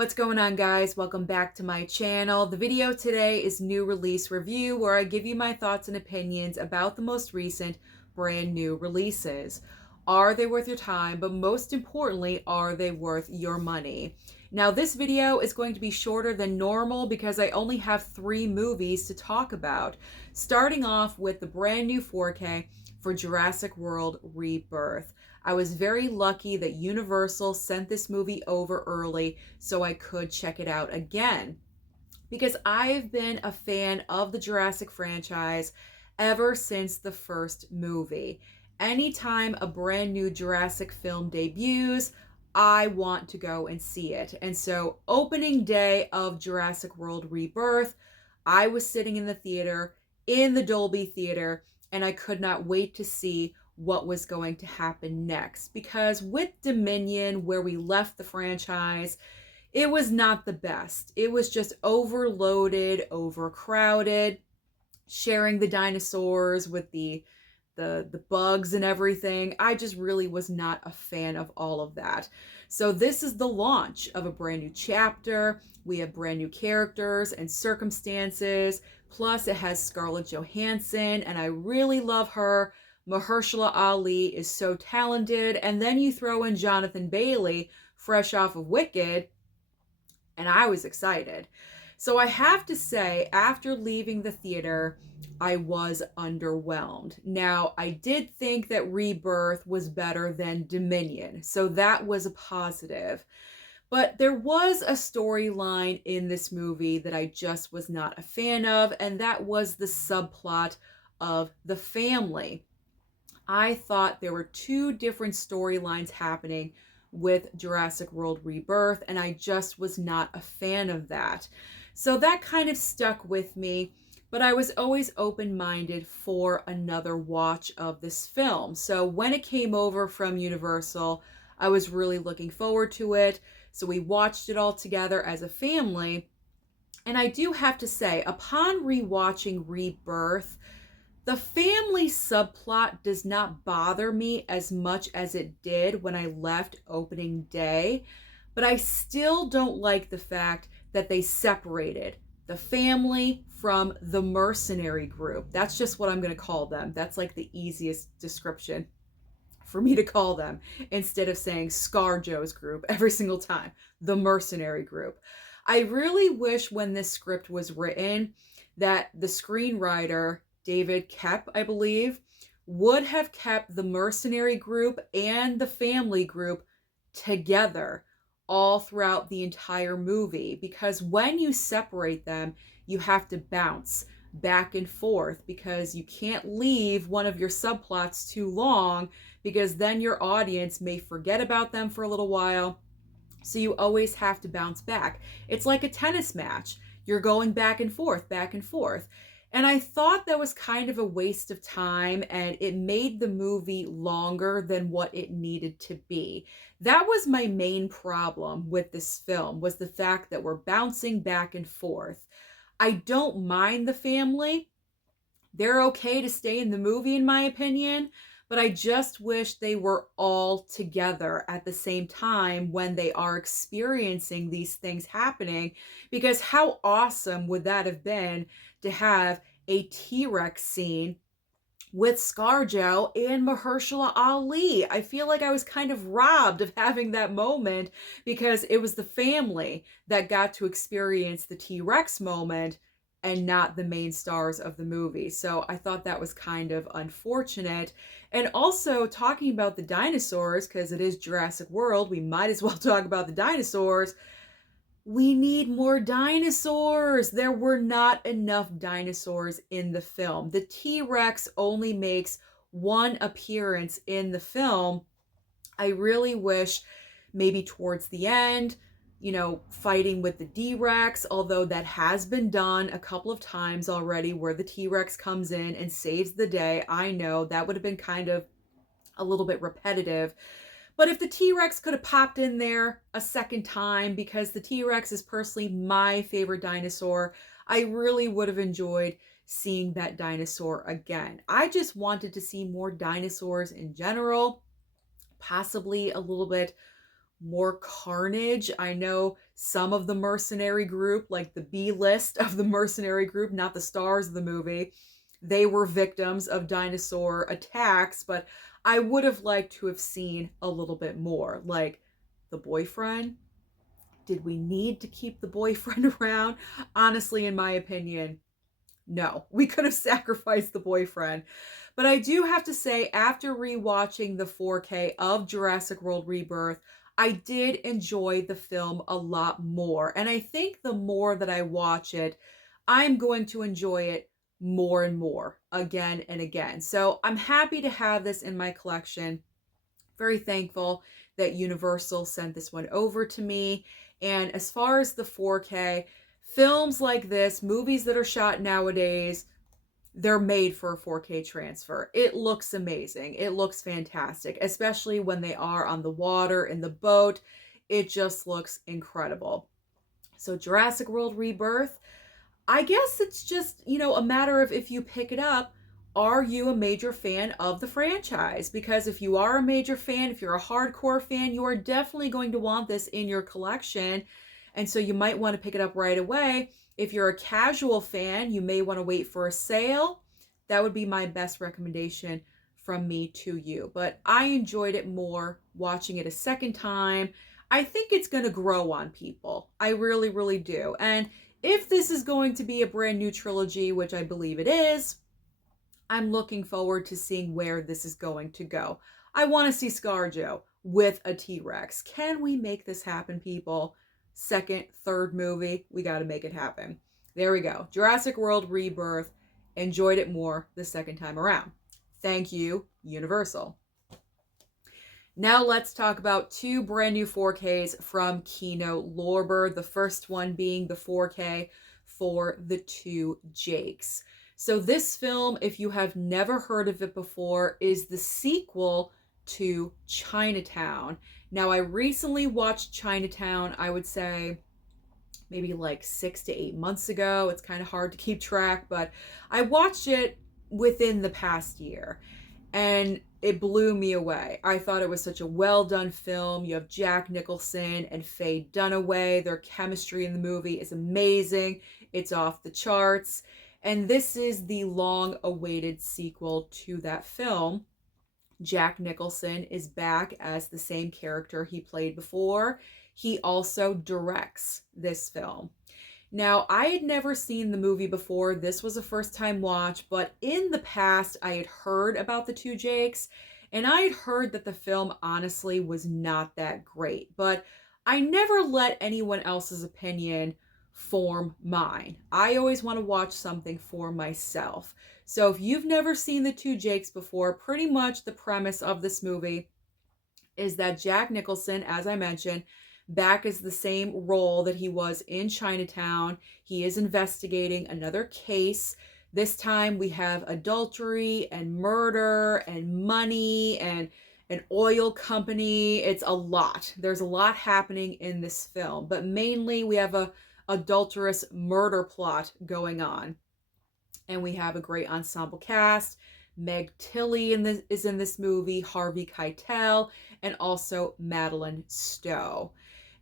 What's going on, guys? Welcome back to my channel. The video today is new release review, where I give you my thoughts and opinions about the most recent brand new releases. Are they worth your time? But most importantly, are they worth your money? Now, this video is going to be shorter than normal because I only have 3 movies to talk about. Starting off with the brand new 4K for Jurassic World Rebirth. I was very lucky that Universal sent this movie over early so I could check it out again, because I've been a fan of the Jurassic franchise ever since the first movie. Anytime a brand new Jurassic film debuts, I want to go and see it. And so, opening day of Jurassic World Rebirth, I was sitting in the theater, in the Dolby Theater, and I could not wait to see what was going to happen next. Because with Dominion, where we left the franchise, it was not the best. It was just overloaded, overcrowded, sharing the dinosaurs with the bugs and everything. I just really was not a fan of all of that. So this is the launch of a brand new chapter. We have brand new characters and circumstances. Plus it has Scarlett Johansson, and I really love her. Mahershala Ali is so talented. And then you throw in Jonathan Bailey, fresh off of Wicked, and I was excited. So I have to say, after leaving the theater, I was underwhelmed. Now, I did think that Rebirth was better than Dominion, so that was a positive. But there was a storyline in this movie that I just was not a fan of, and that was the subplot of the family. I thought there were 2 different storylines happening with Jurassic World Rebirth, and I just was not a fan of that. So that kind of stuck with me, but I was always open-minded for another watch of this film. So when it came over from Universal, I was really looking forward to it. So we watched it all together as a family. And I do have to say, upon rewatching Rebirth, the family subplot does not bother me as much as it did when I left opening day, but I still don't like the fact that they separated the family from the mercenary group. That's just what I'm going to call them. That's like the easiest description for me to call them, instead of saying ScarJo's group every single time. The mercenary group. I really wish when this script was written that the screenwriter, David Koepp, I believe, would have kept the mercenary group and the family group together all throughout the entire movie, because when you separate them, you have to bounce back and forth, because you can't leave one of your subplots too long, because then your audience may forget about them for a little while. So you always have to bounce back. It's like a tennis match. You're going back and forth, back and forth. And I thought that was kind of a waste of time, and it made the movie longer than what it needed to be. That was my main problem with this film, was the fact that we're bouncing back and forth. I don't mind the family. They're okay to stay in the movie, in my opinion, but I just wish they were all together at the same time when they are experiencing these things happening, because how awesome would that have been to have a T-Rex scene with ScarJo and Mahershala Ali. I feel like I was kind of robbed of having that moment, because it was the family that got to experience the T-Rex moment and not the main stars of the movie. So I thought that was kind of unfortunate. And also, talking about the dinosaurs, because it is Jurassic World, we might as well talk about the dinosaurs. We need more dinosaurs. There were not enough dinosaurs in the film. The T-Rex only makes 1 appearance in the film. I really wish maybe towards the end, fighting with the D-Rex, although that has been done a couple of times already, where the T-Rex comes in and saves the day. I know that would have been kind of a little bit repetitive. But if the T-Rex could have popped in there a second time, because the T-Rex is personally my favorite dinosaur, I really would have enjoyed seeing that dinosaur again. I just wanted to see more dinosaurs in general, possibly a little bit more carnage. I know some of the mercenary group, like the B list of the mercenary group, not the stars of the movie, they were victims of dinosaur attacks, but I would have liked to have seen a little bit more. Like the boyfriend. Did we need to keep the boyfriend around? Honestly, in my opinion, no. We could have sacrificed the boyfriend. But I do have to say, after rewatching the 4K of Jurassic World Rebirth, I did enjoy the film a lot more. And I think the more that I watch it, I'm going to enjoy it more and more again and again. So I'm happy to have this in my collection. Very thankful that Universal sent this one over to me. And as far as the 4K, films like this, movies that are shot nowadays, they're made for a 4K transfer. It looks amazing. It looks fantastic, especially when they are on the water, in the boat. It just looks incredible. So Jurassic World Rebirth, I guess it's just, a matter of if you pick it up, are you a major fan of the franchise? Because if you are a major fan, if you're a hardcore fan, you are definitely going to want this in your collection. And so you might want to pick it up right away. If you're a casual fan, you may want to wait for a sale. That would be my best recommendation from me to you. But I enjoyed it more watching it a second time. I think it's going to grow on people. I really, really do. And if this is going to be a brand new trilogy, which I believe it is, I'm looking forward to seeing where this is going to go. I want to see ScarJo with a T-Rex. Can we make this happen, people? Second, third movie, we got to make it happen. There we go. Jurassic World Rebirth. Enjoyed it more the second time around. Thank you, Universal. Now let's talk about two brand new 4Ks from Kino Lorber. The first one being the 4K for The Two Jakes. So this film, if you have never heard of it before, is the sequel to Chinatown. Now, I recently watched Chinatown, I would say maybe like 6 to 8 months ago. It's kind of hard to keep track, but I watched it within the past year and it blew me away. I thought it was such a well done film. You have Jack Nicholson and Faye Dunaway. Their chemistry in the movie is amazing. It's off the charts. And this is the long-awaited sequel to that film. Jack Nicholson is back as the same character he played before. He also directs this film. Now, I had never seen the movie before. This was a first-time watch, but in the past, I had heard about The Two Jakes, and I had heard that the film honestly was not that great, but I never let anyone else's opinion form mine. I always want to watch something for myself. So if you've never seen The Two Jakes before, pretty much the premise of this movie is that Jack Nicholson, as I mentioned, back as the same role that he was in Chinatown. He is investigating another case. This time we have adultery and murder and money and an oil company. It's a lot. There's a lot happening in this film, but mainly we have a adulterous murder plot going on. And we have a great ensemble cast. Meg Tilly is in this movie, Harvey Keitel, and also Madeline Stowe.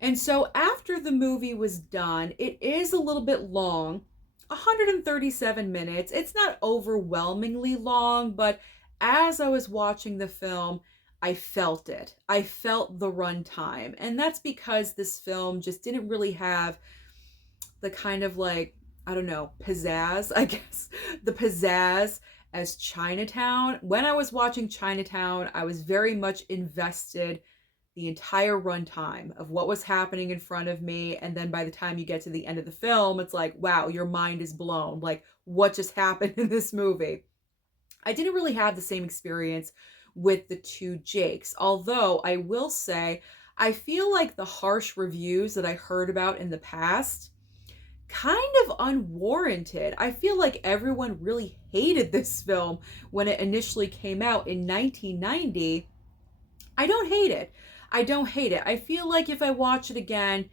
And so after the movie was done, it is a little bit long, 137 minutes. It's not overwhelmingly long, but as I was watching the film, I felt it. I felt the runtime. And that's because this film just didn't really have the kind of like, I don't know, pizzazz, I guess. The pizzazz as Chinatown. When I was watching Chinatown, I was very much invested the entire runtime of what was happening in front of me. And then by the time you get to the end of the film, it's like, wow, your mind is blown. Like, what just happened in this movie? I didn't really have the same experience with The Two Jakes. Although I will say, I feel like the harsh reviews that I heard about in the past, kind of unwarranted. I feel like everyone really hated this film when it initially came out in 1990. I don't hate it. I don't hate it. I feel like if I watch it again,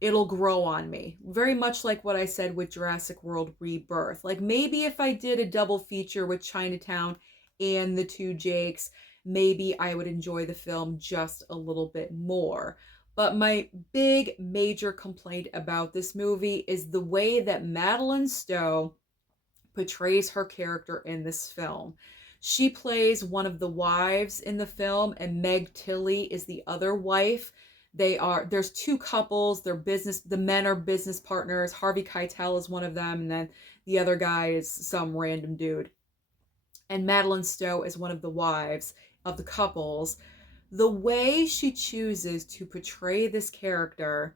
it'll grow on me. Very much like what I said with Jurassic World Rebirth. Like maybe if I did a double feature with Chinatown and The Two Jakes, maybe I would enjoy the film just a little bit more. But my big major complaint about this movie is the way that Madeline Stowe portrays her character in this film. She plays one of the wives in the film, and Meg Tilly is the other wife. There's two couples, the men are business partners. Harvey Keitel is one of them, and then the other guy is some random dude. And Madeline Stowe is one of the wives of the couples. The way she chooses to portray this character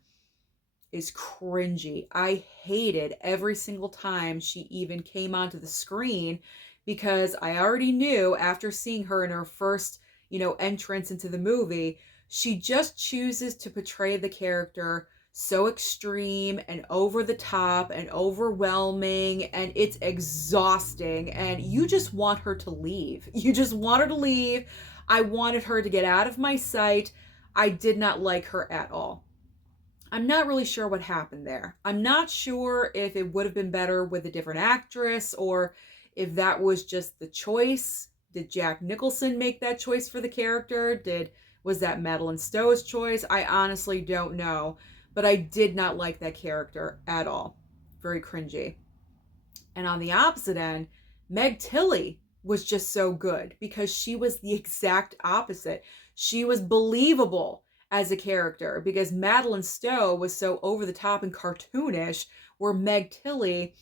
is cringy. I hated every single time she even came onto the screen, because I already knew after seeing her in her first, entrance into the movie, she just chooses to portray the character so extreme and over the top and overwhelming, and it's exhausting, and you just want her to leave. You just want her to leave. I wanted her to get out of my sight. I did not like her at all. I'm not really sure what happened there. I'm not sure if it would have been better with a different actress, or if that was just the choice. Did Jack Nicholson make that choice for the character? Was that Madeline Stowe's choice? I honestly don't know. But I did not like that character at all. Very cringy. And on the opposite end, Meg Tilly was just so good, because she was the exact opposite. She was believable as a character, because Madeline Stowe was so over the top and cartoonish, where Meg Tilly,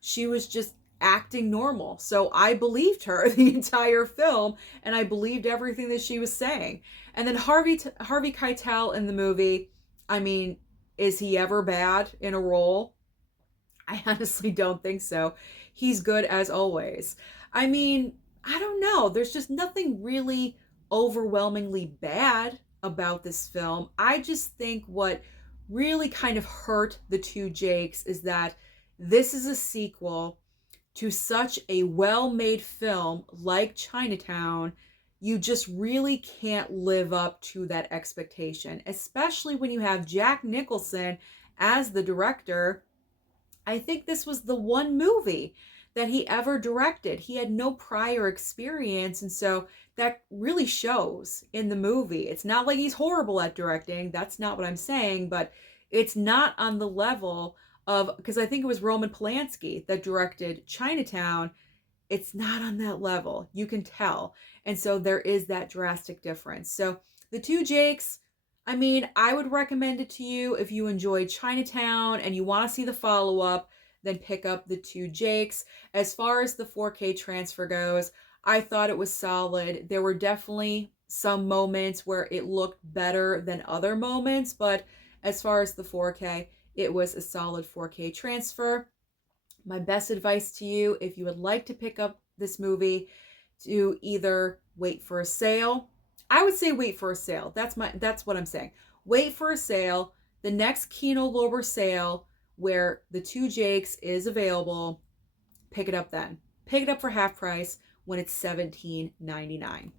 she was just acting normal. So I believed her the entire film, and I believed everything that she was saying. And then Harvey Keitel in the movie, I mean, is he ever bad in a role? I honestly don't think so. He's good as always. I mean, I don't know. There's just nothing really overwhelmingly bad about this film. I just think what really kind of hurt the two Jakes is that this is a sequel to such a well-made film like Chinatown. You just really can't live up to that expectation, especially when you have Jack Nicholson as the director. I think this was the one movie that he ever directed. He had no prior experience, and so that really shows in the movie. It's not like he's horrible at directing. That's not what I'm saying, but it's not on the level of, because I think it was Roman Polanski that directed Chinatown. It's not on that level. You can tell. And so there is that drastic difference. So the two Jakes, I mean, I would recommend it to you if you enjoyed Chinatown and you want to see the follow-up, then pick up the two Jakes. As far as the 4K transfer goes, I thought it was solid. There were definitely some moments where it looked better than other moments, but as far as the 4K, it was a solid 4K transfer. My best advice to you, if you would like to pick up this movie, to either wait for a sale. I would say wait for a sale. That's what I'm saying. Wait for a sale. The next Kino Lorber sale where the two Jakes is available, pick it up then. Pick it up for half price when it's $17.99.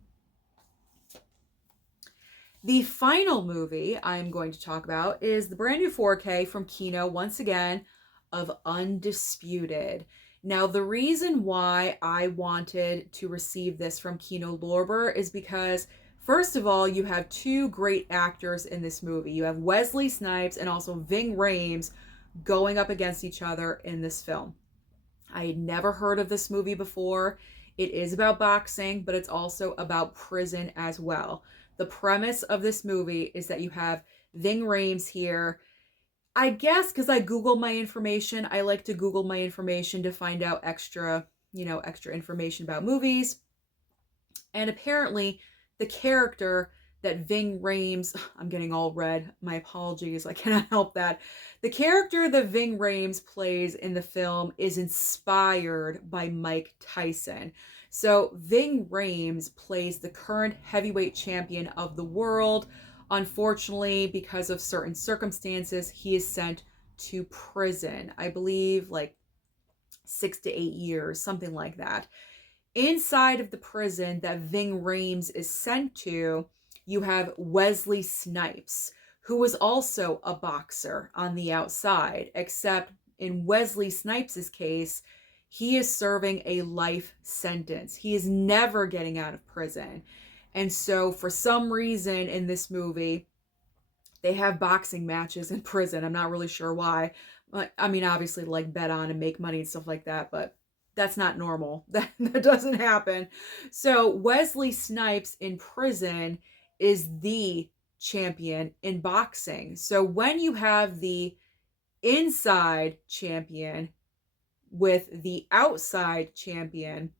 The final movie I'm going to talk about is the brand new 4K from Kino, once again, of Undisputed. Now, the reason why I wanted to receive this from Kino Lorber is because, first of all, you have two great actors in this movie. You have Wesley Snipes and also Ving Rhames going up against each other in this film. I had never heard of this movie before. It is about boxing, but it's also about prison as well. The premise of this movie is that you have Ving Rhames here. I guess because I Googled my information. I like to Google my information to find out extra information about movies. And apparently the character that Ving Rhames, I'm getting all red, my apologies, I cannot help that. The character that Ving Rhames plays in the film is inspired by Mike Tyson. So Ving Rhames plays the current heavyweight champion of the world. Unfortunately, because of certain circumstances, he is sent to prison. I believe like 6 to 8 years, something like that. Inside of the prison that Ving Rhames is sent to, you have Wesley Snipes, who was also a boxer on the outside, except in Wesley Snipes' case, he is serving a life sentence. He is never getting out of prison. And so for some reason in this movie, They have boxing matches in prison. I'm not really sure why. I mean, obviously, like bet on and make money and stuff like that, but that's not normal. That doesn't happen. So Wesley Snipes in prison is the champion in boxing. So when you have the inside champion with the outside champion,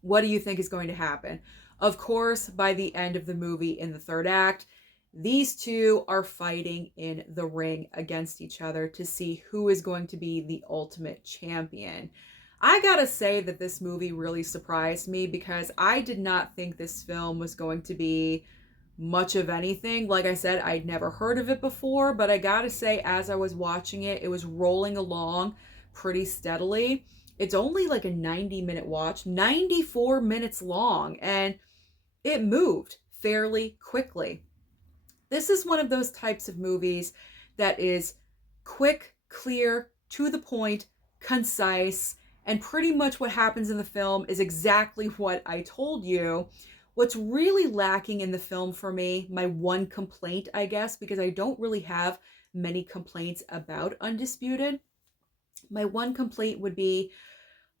what do you think is going to happen? Of course, by the end of the movie in the third act, these two are fighting in the ring against each other to see who is going to be the ultimate champion. I gotta say that this movie really surprised me because I did not think this film was going to be much of anything. Like I said, I'd never heard of it before, but I gotta say, as I was watching it, it was rolling along pretty steadily. It's only like a 90-minute watch, 94 minutes long, and it moved fairly quickly. This is one of those types of movies that is quick, clear, to the point, concise, and pretty much what happens in the film is exactly what I told you. What's really lacking in the film for me, my one complaint, I guess, because I don't really have many complaints about Undisputed, my one complaint would be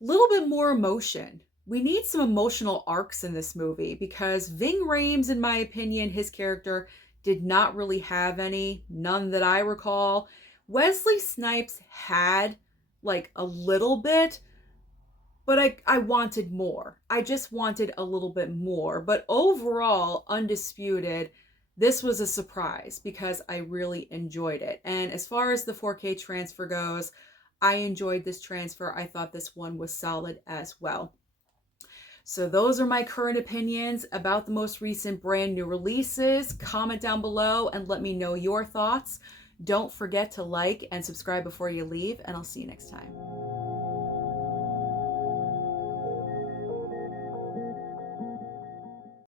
a little bit more emotion. We need some emotional arcs in this movie because Ving Rhames, in my opinion, his character did not really have any, none that I recall. Wesley Snipes had like a little bit, but I wanted more. I just wanted a little bit more. But overall, Undisputed, this was a surprise because I really enjoyed it. And as far as the 4K transfer goes, I enjoyed this transfer. I thought this one was solid as well. So those are my current opinions about the most recent brand new releases. Comment down below and let me know your thoughts. Don't forget to like and subscribe before you leave, and I'll see you next time.